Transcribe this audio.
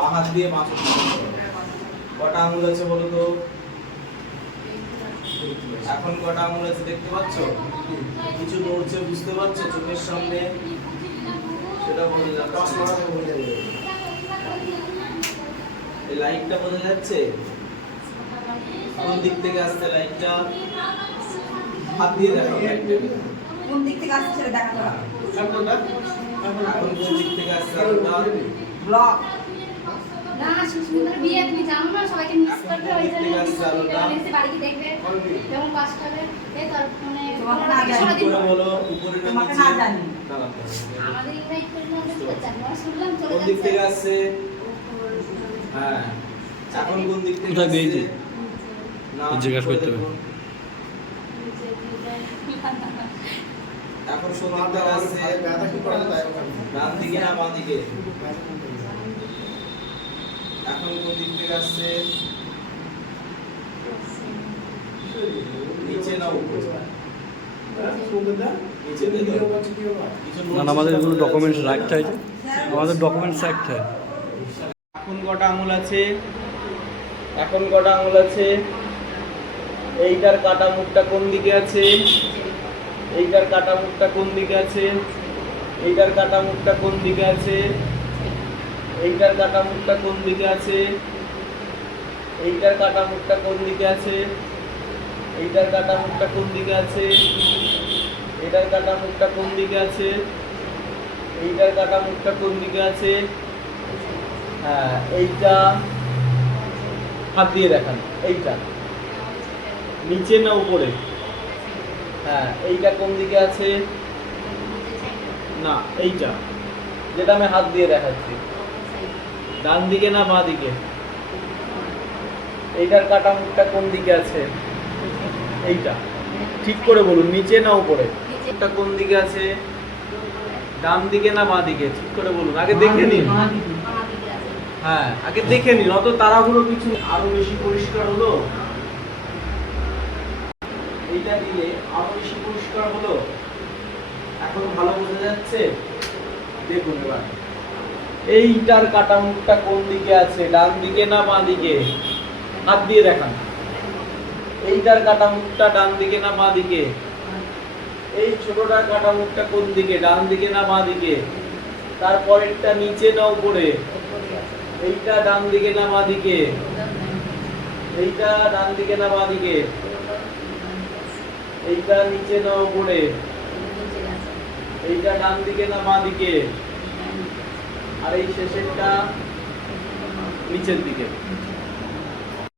বাঁ হাত দিয়ে মাথা কটা আঙুল আছে বলো তো? এখন কটা আঙুল আছে দেখতে পাচ্ছ? কিছু নড়ছে বুঝতে পারছো চোখের সামনে? সেটা বোঝা যাচ্ছে। এই লাইটটা বোঝা যাচ্ছে? কোন দিক থেকে আসছে লাইটটা? হাত দিয়ে দেখো লাইটটা কোন দিক থেকে আসছে সেটা দেখা যাবে। এখন কোন দিক থেকে আসছে আলোটা? ব্লক না সুস্মিতার বিয়ে তুমি জানো না সবাইকে মিস করবে ওই জন্য এসে বাড়ি গিয়ে দেখবে যেমন পাস করবে এই তার মানে তোমাকে না জানি। উপরে বলো উপরে না তোমাকে নিচে? না জানি। আমাদের ইনভাইট করে না জানি না শুনলাম চলে কোন দিক যাচ্ছে থেকে আসছে? হ্যাঁ এখন কোন দিক থেকে কোথায় আসছে? গিয়েছে? না জিজ্ঞাসা করতে হবে। এখন কোন দিক থেকে আসছে? ডান দিকে না বাঁ দিকে? এখন কোন দিক থেকে আসছে? নিচে না উপরে? নিচে থেকে? কিছু না না, আমাদের এগুলো ডকুমেন্টস রাখতে হয় যে। আমাদের ডকুমেন্টস রাখতে হয়। এখন কটা আঙুল আছে? এখন কটা আঙুল আছে? এইটার কাটা মুখটা কোন দিকে আছে? এইটার কাটা মুখটা কোন দিকে আছে? এইটার কাটা মুখটা কোন দিকে আছে? এইটার কাটা মুখটা কোন দিকে আছে? এইটার কাটা মুখটা কোন দিকে আছে? এইটার কাটা মুখটা কোন দিকে আছে? এইটার কাটা মুখটা কোন দিকে আছে? এইটার কাটা মুখটা কোন দিকে আছে? হ্যাঁ এইটা হাত দিয়ে দেখান। এইটা নিচে না উপরে? হ্যাঁ এইটা কোন দিকে আছে? না এইটা যেটা আমি হাত দিয়ে দেখাচ্ছি ডান দিকে না বাঁ দিকে? এইটার কাটা মুখটা কোন দিকে আছে? এইটা ঠিক করে বলুন নিচে না উপরে? এটা কোন দিকে আছে? ডান দিকে না বাঁ দিকে? ঠিক করে বলুন আগে দেখে নিন। হ্যাঁ আগে দেখে নিন, অত তাড়াহুড়ো কিছু। আরো বেশি পরিষ্কার হলো? এইটা দিলে আরো বেশি পরিষ্কার হলো? এখন ভালো বোঝা যাচ্ছে? দেখুন এবার এইটার কাটা মুখটা কোন দিকে আছে? ডান দিকে না বাঁ দিকে? হাত দিয়ে দেখান। এইটার কাটা মুখটা ডান দিকে না বাঁ দিকে? এই ছোটটার কাটা মুখটা কোন দিকে? ডান দিকে না বাঁ দিকে? তারপরেরটা নিচে না উপরে? এইটা ডান দিকে না বাঁ দিকে? এইটা ডান দিকে না বাঁ দিকে? এইটা নিচে না উপরে? এইটা ডান দিকে না বাঁ দিকে? আর এই শেষেরটা নিচের দিকে?